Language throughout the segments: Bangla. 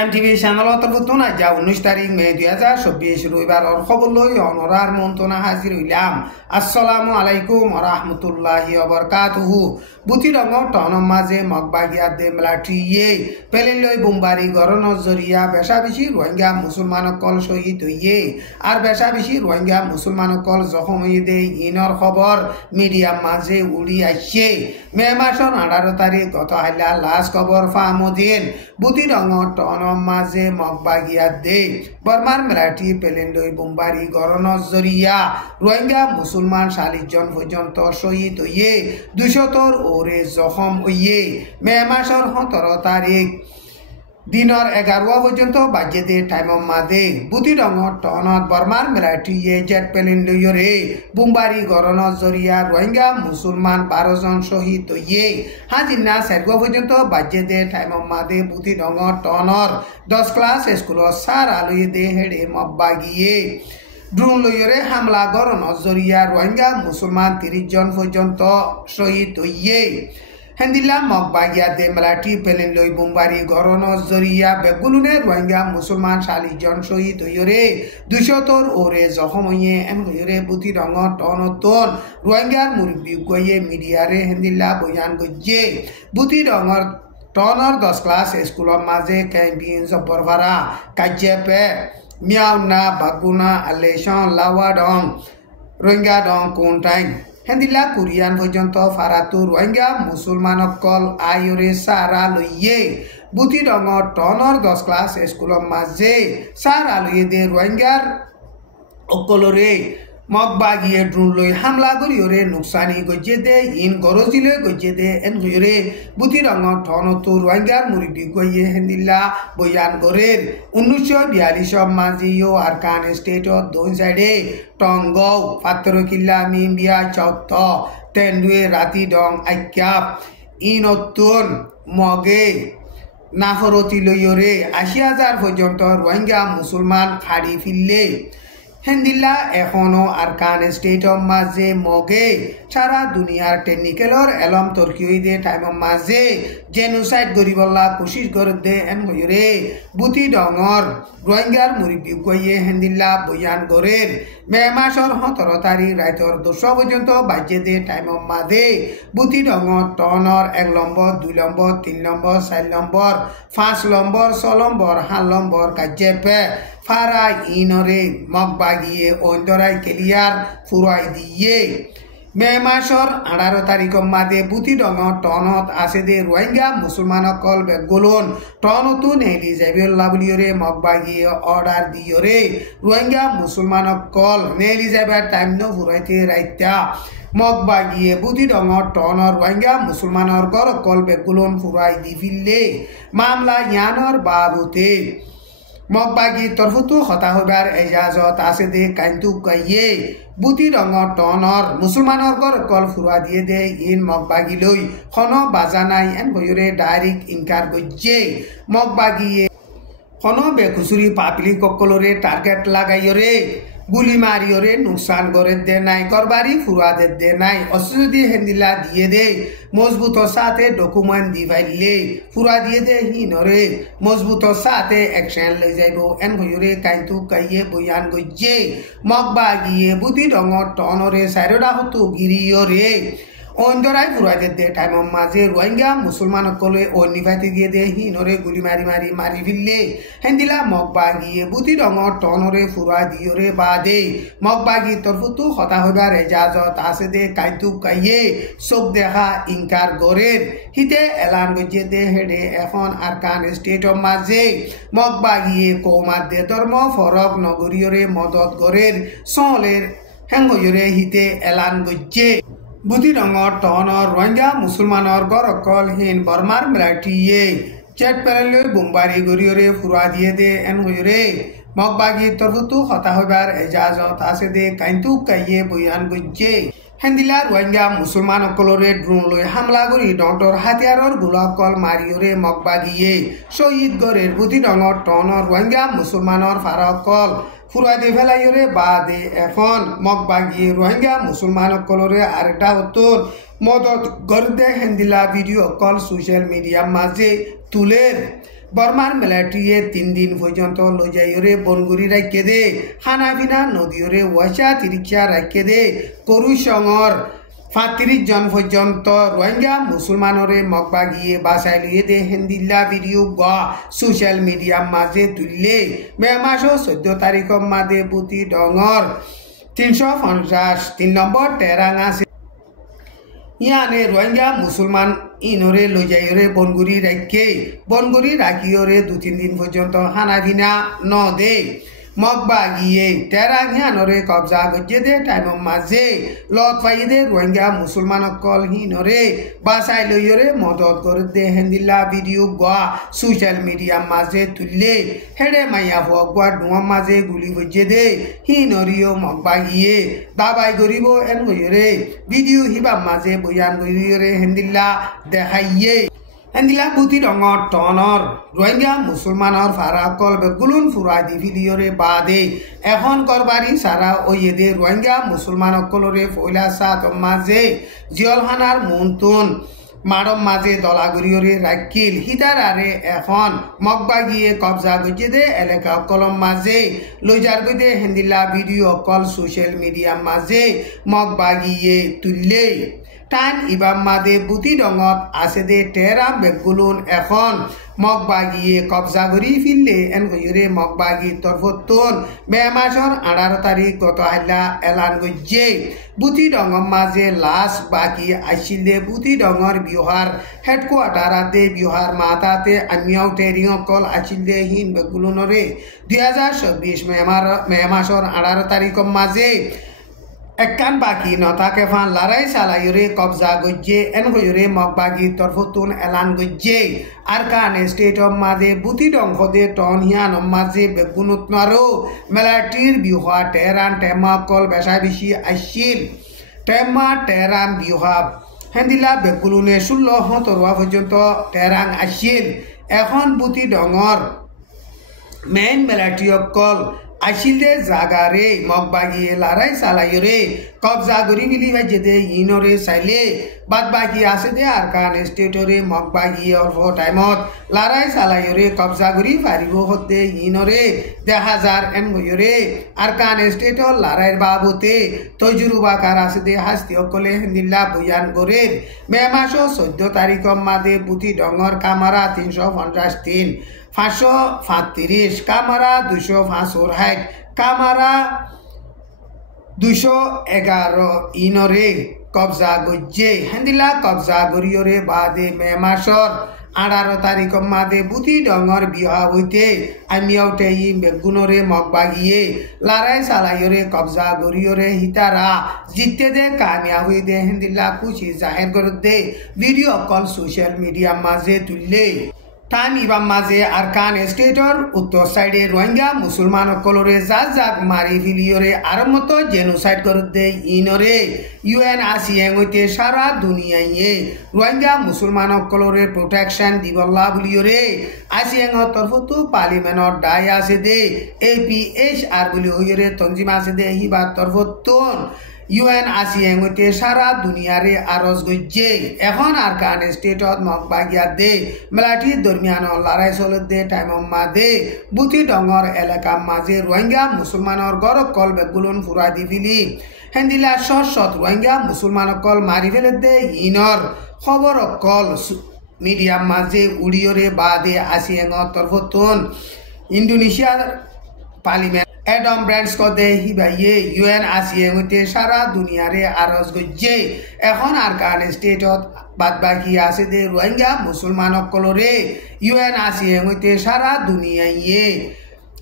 পিএম টিভি চ্যানেলত নতুন আজ 19 তারিখ মে 2024 রবিবারের খবর লই অনরার মন্ত্রণা হাজির হইলাম। আসসালামু আলাইকুম ওয়া রাহমাতুল্লাহি ওয়া বারাকাতুহু। বুতি রঙ টনম মাঝে মগবাগিয়া দে মিলিটারিয়ে পেলেন লই বুমবারি গরন জরিয়া বেশা বেশি রোহিঙ্গা মুসলমান কল শহীদ হইয়ে আর বেশা বেশি রোহিঙ্গা মুসলমান কল জখম হইয়ে দে ইনর খবর মিডিয়া মাঝে উড়ি আসছে। মে মাসের 18 তারিখ গত হাইলা লাস্ট খবর ফামদিন বুতি রঙ টনম মাঝে মগবাগিয়া দে বর্মার মিলিটারি পেলেন লই বুমবারি গরন জরিয়া রোহিঙ্গা মুসলমান 40 জন পর্যন্ত শহীদ হইয়ে 200 ওরে জখম হইয়ে মে মাসের 17 তারিখ দিনের 11 পর্যন্ত বাজেতে টাইমম মাদে বুতি রঙর টনত বর্মার মিলিটারিয়ে জেট প্লেন লইরে বুমবারি গরন জরিয়া রোহিঙ্গা মুসলমান 12 জন শহীদ হইয়ে হাজিনা 4 পর্যন্ত বাজেতে টাইমম মাদে বুতি রঙর টনর 10 ক্লাস স্কুলত সার আলুয়ে দে হেডে মব্বাগিয়ে ড্রোন লইরে হামলা গরন জরিয়া রোহিঙ্গা মুসলমান 30 জন পর্যন্ত শহীদ হইয়ে হেন্দিলা মগবাগিয়া দে মিলিটারি পেলেন লই বুমবারি গরন জরিয়া বেগুলুনে রোহিঙ্গা মুসলমান 40 জন শহীদ হইরে 200 ওরে জখম হইয়ে এম হইরে বুতি রঙ টনতন রোহিঙ্গার মুরব্বি গয়ে মিডিয়ারে হেন্দিলা বয়ান গজ্জে বুতি রঙর টনর 10 ক্লাস স্কুলের মাঝে ক্যাম্পিং জবরভারা কাজেপে মিয়াউনা বাগুনা আলেশন লাওয়াডং রোহিঙ্গা ডং কোনটাইন হেন্দিলা কোরিয়ান পর্যন্ত ফারাতু রোহিঙ্গা মুসলমান কল আয়রে সারা লইয়ে বুতি রঙ টনর 10 ক্লাস স্কুলের মাঝে সারা লইয়ে দে রোহিঙ্গার অকলরে মগবাগিয়ে ড্রোন লই হামলা করিওরে নুকসানি গজ্জে দে ইন গরজিলে গজ্জে দে এন হইরে বুতি রঙ টনতু রোহিঙ্গার মুরিদি গইয়ে হেন্দিলা বয়ান গরের 1942 মাঝিও আরকান স্টেটত দুই সাইডে টঙ্গও পাত্রকিল্লা মিন্ডিয়া চৌথ তেন্ডুয়ে রাতি ডং আইক্যাপ ইনতুন মগে নাফরতি লইরে 80,000 পর্যন্ত রোহিঙ্গা মুসলমান খাড়ি ফিরলে হেন্দিলা এখনো আরকান স্টেটর মাঝে মগে সারা দুনিয়ার টেকনিক্যালর এলম তর্কিয়ে টাইমর মাঝে জেনোসাইড গরিবল্লা কোশিশ করে দে এন হইরে বুতি ডঙর রোহিঙ্গার মুরিবি গইয়ে হেন্দিলা বয়ান গরের মে মাসের 17 তারিখ রাইতর 200 পর্যন্ত বাজে দে টাইমর মাঝে বুতি ডঙর টনর 1 নম্বর 2 নম্বর 3 নম্বর 4 নম্বর 5 নম্বর 6 নম্বর 7 নম্বর কাজেপে ফারা ইনরে মগবাগিয়ে অন্তরাই ক্লিয়ার ফুরাই দিয়ে মে মাসের 18 তারিখ মাদে বুতি ডঙ টনত আছে দে রোহিঙ্গা মুসলমান কল বেগুলন টনতু নেলি যাবিউল্লাহ বলিরে মগবাগিয়ে অর্ডার দিয়রে রোহিঙ্গা মুসলমান কল নেলি যাবার টাইম ন ফুরাইতে রাইতা মগবাগিয়ে বুতি ডঙ টনর রোহিঙ্গা মুসলমানর গর কল বেগুলন ফুরাই দি ফিললে মামলা ইয়ানর বাবুতে মগবাগি তরফতু হতা হইবার এজাজত আছে দে কাইন্তু কাইয়ে বুতি রঙ টনর মুসলমানর গর কল ফুরা দিয়ে দে ইন মগবাগি লই খন বাজানাই এন বইরে ডাইরেক্ট ইনকার গজ্জে মগবাগিয়ে খন বেখুসুরি পাপলি ককলরে টার্গেট লাগাইরে গুলি মারিওরে নুকসান করে দে নাই করবারি ফুরা দে নাই অসুদি হেন্দিলা দিয়ে দে মজবুত সাথে ডকুমেন্ট দি ফাইলে ফুরা দিয়ে দে হিনরে মজবুত সাথে অ্যাকশন লই যাইব এন হইরে কাইন্তু কাইয়ে বয়ান গজ্জে মগবাগিয়ে বুতি রঙ টনরে সাইরডা হতু গিরিয়রে অন্দরাই ফুরা দে টাইমর মাঝে রোহিঙ্গা মুসলমান কলে অনিভাইতে দিয়ে দে হিনরে গুলি মারি ফিরলে হেন্দিলা মগবাগিয়ে বুতি রঙ টনরে ফুরা দিয়রে বাদে মগবাগি তরফতু হতা হইবার এজাজত আছে দে কাইতু কাইয়ে চোখ দেখা ইনকার গরের হিতে এলান গজ্জে দে হেডে এখন আরকান স্টেটর মাঝে মগবাগিয়ে কৌমার দে ধর্ম ফরক নগরীয়রে মদত গরের সলের হেঙ্গয়রে হিতে এলান গজ্জে বুতি রঙর টনর রোহিঙ্গা মুসলমানর গরকল হিন বর্মার মিলিটারিয়ে চেট পেলে বুমবারি গরিয়রে ফুরা দিয়ে দে এন হইরে মগবাগি তরফতু হতা হইবার এজাজত আছে দে কাইন্তু কাইয়ে বয়ান গজ্জে হেন্দিলা রোহিঙ্গা মুসলমান অকলরে ড্রোন লই হামলা করি ডক্টর হাতিয়ারর গোলাকল মারিয়রে মগবাগিয়ে শহীদ গরের বুতি রঙর টনর রোহিঙ্গা মুসলমানর ফারকল ফুরা দিয়ে ফেলাইরে বাদে এখন মগবাগিয়ে রোহিঙ্গা মুসলমান কলরে আরেকটা হতন মদত গর্দে হেন্দিলা ভিডিও কল সোশ্যাল মিডিয়া মাঝে তুলের বর্মার মিলিটারিয়ে 3 দিন পর্যন্ত লজাইরে বনগুড়ি রাখে দে হানাবিনা নদীরে ওয়াশা তিরিক্ষা রাখে দে করুসঙর 35 জন পর্যন্ত রোহিঙ্গা মুসলমানরে মকবা গিয়ে বাসায় লিয়ে দে হিন্দিল্লা ভিডিও সোশ্যাল মিডিয়া মাঝে তুললে মে মাস 14 তারিখ মাঝে বুতি ডঙর 353 নম্বর টেরাঙা ইয়ানে রোহিঙ্গা মুসলমান ইনরে লজাইরে বনগুড়ি রাখিওরে 2-3 দিন পর্যন্ত হানাভিনা ন দে মকবা গিয়ে টেরাঙিয়ানরে কবজা গজ্জে দে টাইম মাঝে লত পাই দে রোহিঙ্গা মুসলমান অকল হিনরে বাসাই লইরে মদত করে দে হেন্দিল্লা ভিডিও সোশ্যাল মিডিয়া মাঝে তুললে হেডে মাইয়া হওয়া ডুয়া মাঝে গুলি গজ্জে দে হিনরিও মকবা গিয়ে দাবাই গরিব এন গইরে ভিডিও হিবা মাঝে বয়ান গইরে হেন্দিল্লা দেখাইয়ে হেন্দিলা বুতি ডঙর টনর রোহিঙ্গা মুসলমানর ফারাকল বেগুলুন ফুরাই দি ভিডিওরে বাদে এখন করবারি সারা ওয়েদে রোহিঙ্গা মুসলমান অকলরে ফয়লা সাত মাঝে জিয়লহানার মুনতুন মারম মাঝে দলাগুড়িওরে রাখিল হিতারারে এখন মকবা গিয়ে কবজা গজে দে এলাকা কলম মাঝে লইজার গদে হেন্দিলা ভিডিও কল সোশ্যাল মিডিয়া মাঝে মকবা গিয়ে তুললে টাইম ইবাম মাদে বুতি ডঙত আছে দে টেরাম বেগুলুন এখন মকবা গিয়ে কবজা করি ফিরলে এন গইরে মকবা গিয়ে তরফতুন মে মাসর 18 তারিখ গত হাইলা এলান গজ্জে বুতি ডঙর মাঝে লাশ বাকি আসিল দে বুতি ডঙর বিহার হেডকোয়ার্টারাতে বিহার মাতাতে আমিয়াও টেরিং কল আসিল দে হিন বেগুলুনরে 2024 মে মাসর 18 তারিখ মাঝে একান বাকি নতাকে ফান লড়াই চালাইরে কবজা গজ্জে এন গইরে মকবাগি তরফতুন এলান গজ্জে আর কান স্টেট অফ মাঝে বুতি ডংখ দে টন হিয়ান মাঝে বেগুনুত নারো মেলাটির বিহা টেরান টেমা কল বেশা বেশি আসিল টেমা টেরান বিহা হেন্দিলা বেগুলুনে 16 তরুয়া পর্যন্ত টেরাং আসিল এখন বুতি ডঙর মেইন মেলাটি কল আসিল দে জাগারে মকবা গিয়ে লড়াই চালাইরে কবজা করি বিলি ভাজে দে ইনরে চাইলে বাদ বাকি আছে দে আর কান স্টেটরে মকবা গিয়ে অল্প টাইমত লড়াই চালাইরে কবজা করি পারিব হতে ইনরে 1000 এন গইরে আর কান স্টেটর লড়াইর বাবতে তজুরুবাকার আছে দে হাস্তি অকলে হিন্দিল্লা বয়ান করে মে মাস 14 তারিখ মাদে বুতি ডঙর কামারা 353 535 কামারা 265 কামারা 211 ইনরে কবজা গজ্জে হেন্দিলা কবজা গরিয়রে বাদে মে মাসর 18 তারিখ মাদে বুতি ডঙর বিহা হইতে আমিয়াউটে ই বেগুনরে মকবা গিয়ে লড়াই চালাইরে কবজা গরিয়রে হিতারা জিততে দে কামিয়াব হই দে হেন্দিলা খুশি জাহির করে দে ভিডিও কল সোশ্যাল মিডিয়া মাঝে তুললে টাইম ইবাম মাঝে আর কান স্টেটর উত্তর সাইডে রোহিঙ্গা মুসলমান কলরে জাক মারি ফিলিয়রে আর মতো জেনোসাইড করে দে ইনরে UNHCR হইতে সারা দুনিয়ায় রোহিঙ্গা মুসলমান কলরে প্রোটেকশন দিবল্লা বলিয়রে ASEAN তরফতো পার্লিমেন্টর দায় আছে দে APHR বলি হইরে তঞ্জিম আছে দে হিবার তরফতন UNHCR হইতে সারা দুনিয়ারে আরজ গজ্জে এখন আর কান স্টেটত মকবা গিয়া দে মেলাটি দরমিয়ান লড়াই চলে দে টাইম মাদে বুতি ডঙর এলাকা মাঝে রোহিঙ্গা মুসলমানর গড় কল বেগুলন ফুরা দি ফিলি হেন্দিলা শত রোহিঙ্গা মুসলমান কল মারি ফেলে দে ইনর খবর কল মিডিয়া মাঝে উড়িয়রে বাদে ASEAN তরফতুন ইন্দোনেশিয়ার পার্লিমেন্ট এডম ব্র্যান্ডস কদে হিবাইয়ে UNHCR হইতে সারা দুনিয়ারে আরজ গজ্জে এখন আর কান স্টেটত বাদ বাকি আছে দে রোহিঙ্গা মুসলমান কলরে UNHCR হইতে সারা দুনিয়ায়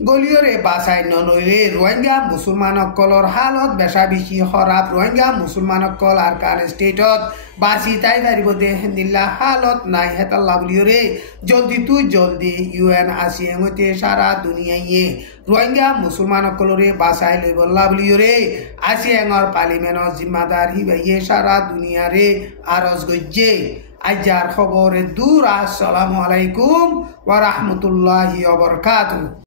গলিয়রে বাসাই নলইলে রোহিঙ্গা মুসলমান কলর হালত বেশা বেশি খরাব রোহিঙ্গা মুসলমান কল আর কান স্টেটত বাসি তাই পারিব দে হেন্দিল্লা হালত নাই হেতাল্লা বলিয়রে জলদি UNHCR হইতে সারা দুনিয়ায় রোহিঙ্গা মুসলমান কলরে বাসাই লইবল্লা বলিয়রে ASEAN পার্লিমেন্টর জিম্মাদার হিবাইয়ে সারা দুনিয়ারে আরজ গজ্জে আজার খবরে দূর। আসসালামু আলাইকুম ওয়া রাহমাতুল্লাহি ওয়া বারাকাতুহু।